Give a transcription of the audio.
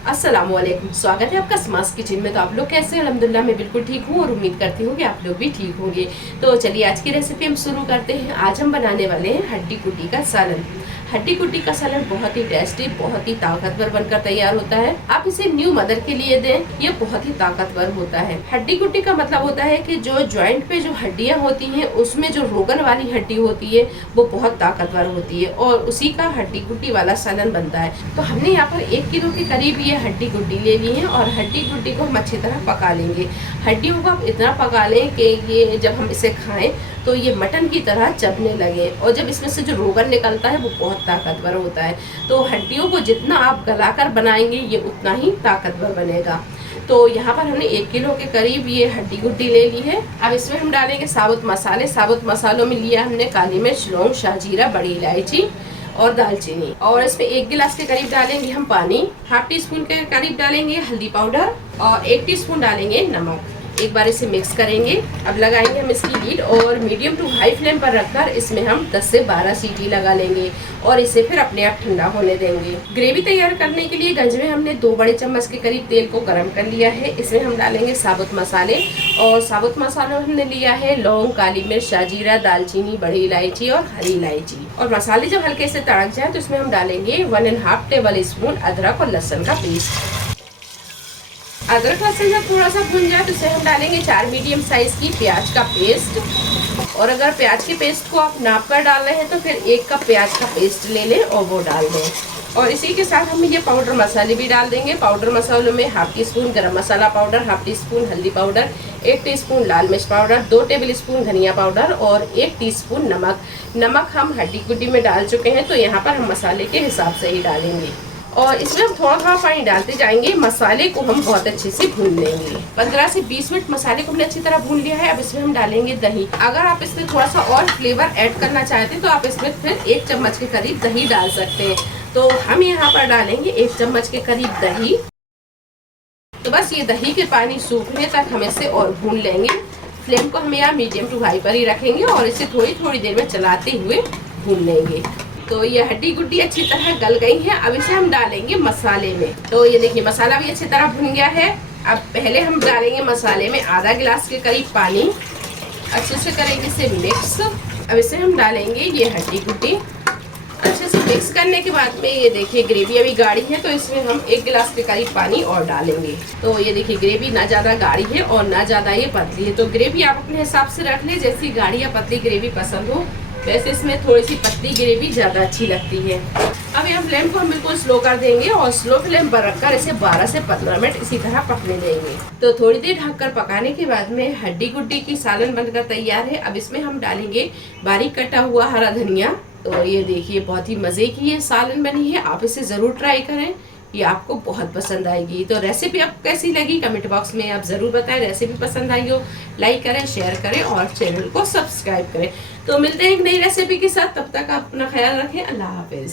अस्सलामुअलैकुम, स्वागत है आपका स्मार्ट किचन में। तो आप लोग कैसे हैं? अल्हम्दुलिल्लाह मैं बिल्कुल ठीक हूँ और उम्मीद करती हूँ कि आप लोग भी ठीक होंगे। तो चलिए आज की रेसिपी हम शुरू करते हैं। आज हम बनाने वाले हैं हड्डी कुट्टी का सालन। हड्डी कुट्टी का सालन बहुत ही टेस्टी, बहुत ही ताकतवर बनकर तैयार होता है। आप इसे न्यू मदर के लिए दें, ये बहुत ही ताकतवर होता है। हड्डी कुट्टी का मतलब होता है कि जो जॉइंट पे जो हड्डियाँ होती हैं उसमें जो रोगन वाली हड्डी होती है वो बहुत ताकतवर होती है और उसी का हड्डी कुट्टी वाला सालन बनता है। तो हमने यहाँ पर 1 किलो के करीब ये हड्डी गुड्डी ले ली है और हड्डी गुड्डी को हम अच्छी तरह पका लेंगे। हड्डियों को आप इतना पका लें कि ये जब हम इसे खाएं तो ये मटन की तरह चबने लगे और जब इसमें से जो रोगन निकलता है वो बहुत ताकतवर होता है। तो हड्डियों को जितना आप गलाकर बनाएंगे ये उतना ही ताकतवर बनेगा। तो यहाँ पर हमने 1 किलो के करीब ये हड्डी गुड्डी ले ली है। अब इसमें हम डालेंगे साबुत मसाले। साबुत मसालों में लिया हमने काली मिर्च, लौंग, शाजीरा, बड़ी इलायची और दालचीनी। और इसमें 1 गिलास के करीब डालेंगे हम पानी। हाफ टी स्पून के करीब डालेंगे हल्दी पाउडर और 1 टीस्पून डालेंगे नमक। एक बार इसे मिक्स करेंगे। अब लगाएंगे हम इसकी लीड और मीडियम टू हाई फ्लेम पर रखकर इसमें हम 10 से 12 सीटी लगा लेंगे और इसे फिर अपने आप ठंडा होने देंगे। ग्रेवी तैयार करने के लिए गंज में हमने 2 बड़े चम्मच के करीब तेल को गर्म कर लिया है। इसमें हम डालेंगे साबुत मसाले और साबुत मसालों में हमने लिया है लौंग, काली मिर्च, शाजीरा, दालचीनी, बड़ी इलायची और हरी इलायची। और मसाले जब हल्के से तड़क जाए तो इसमें हम डालेंगे 1.5 टेबल स्पून अदरक और लहसुन का पेस्ट। अदरक लहसुन जब थोड़ा सा भुन जाए तो इसे हम डालेंगे 4 मीडियम साइज की प्याज का पेस्ट। और अगर प्याज के पेस्ट को आप नाप कर डाल रहे हैं तो फिर 1 कप प्याज का पेस्ट ले लें और वो डाल दें। और इसी के साथ हम ये पाउडर मसाले भी डाल देंगे। पाउडर मसालों में हाफ टी स्पून गरम मसाला पाउडर, हाफ टी स्पून हल्दी पाउडर, 1 टीस्पून लाल मिर्च पाउडर, 2 टेबल स्पून धनिया पाउडर और 1 टीस्पून नमक। नमक हम हड्डी गुड्डी में डाल चुके हैं तो यहाँ पर हम मसाले के हिसाब से ही डालेंगे। और इसमें हम थोड़ा थोड़ा पानी डालते जाएंगे। मसाले को हम बहुत अच्छे से भून लेंगे। 15 से 20 मिनट मसाले को हमने अच्छी तरह भून लिया है। अब इसमें हम डालेंगे दही। अगर आप इसमें थोड़ा सा और फ्लेवर ऐड करना चाहते हैं तो आप इसमें फिर 1 चम्मच के करीब दही डाल सकते हैं। तो हम यहाँ पर डालेंगे 1 चम्मच के करीब दही। तो बस ये दही के पानी सूखने तक हम इसे और भून लेंगे। फ्लेम को हम यहाँ मीडियम टू हाई पर ही रखेंगे और इसे थोड़ी थोड़ी देर में चलाते हुए भून लेंगे। तो ये हड्डी गुड्डी अच्छी तरह गल गई है। अब इसे हम डालेंगे मसाले में। तो ये देखिए मसाला भी अच्छी तरह भुन गया है। अब पहले हम डालेंगे मसाले में आधा गिलास के करीब पानी। अच्छे से करेंगे इसे मिक्स। अब इसे हम डालेंगे ये हड्डी गुड्डी। अच्छे से मिक्स करने के बाद में ये देखिए ग्रेवी अभी गाढ़ी है तो इसमें हम 1 गिलास के करीब पानी और डालेंगे। तो ये देखिए ग्रेवी ना ज़्यादा गाढ़ी है और ना ज़्यादा ये पतली है। तो ग्रेवी आप अपने हिसाब से रख लें, जैसी गाढ़ी या पतली ग्रेवी पसंद हो वैसे इसमें थोड़ी सी पतली ग्रेवी ज़्यादा अच्छी लगती है। अब यहाँ फ्लेम को हम बिल्कुल स्लो कर देंगे और स्लो फ्लेम पर रखकर इसे 12 से 15 मिनट इसी तरह पकने देंगे। तो थोड़ी देर ढककर पकाने के बाद में हड्डी गुड्डी की सालन बनकर तैयार है। अब इसमें हम डालेंगे बारीक कटा हुआ हरा धनिया। तो ये देखिए बहुत ही मज़े की ये सालन बनी है। आप इसे ज़रूर ट्राई करें, ये आपको बहुत पसंद आएगी। तो रेसिपी आपको कैसी लगी कमेंट बॉक्स में आप ज़रूर बताएं। रेसिपी पसंद आई हो लाइक करें, शेयर करें और चैनल को सब्सक्राइब करें। तो मिलते हैं एक नई रेसिपी के साथ। तब तक आप अपना ख्याल रखें। अल्लाह हाफिज़।